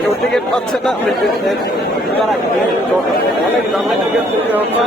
কেউ টিকিট পাচ্ছে না অনেক দামে টিকিট দিতে হচ্ছে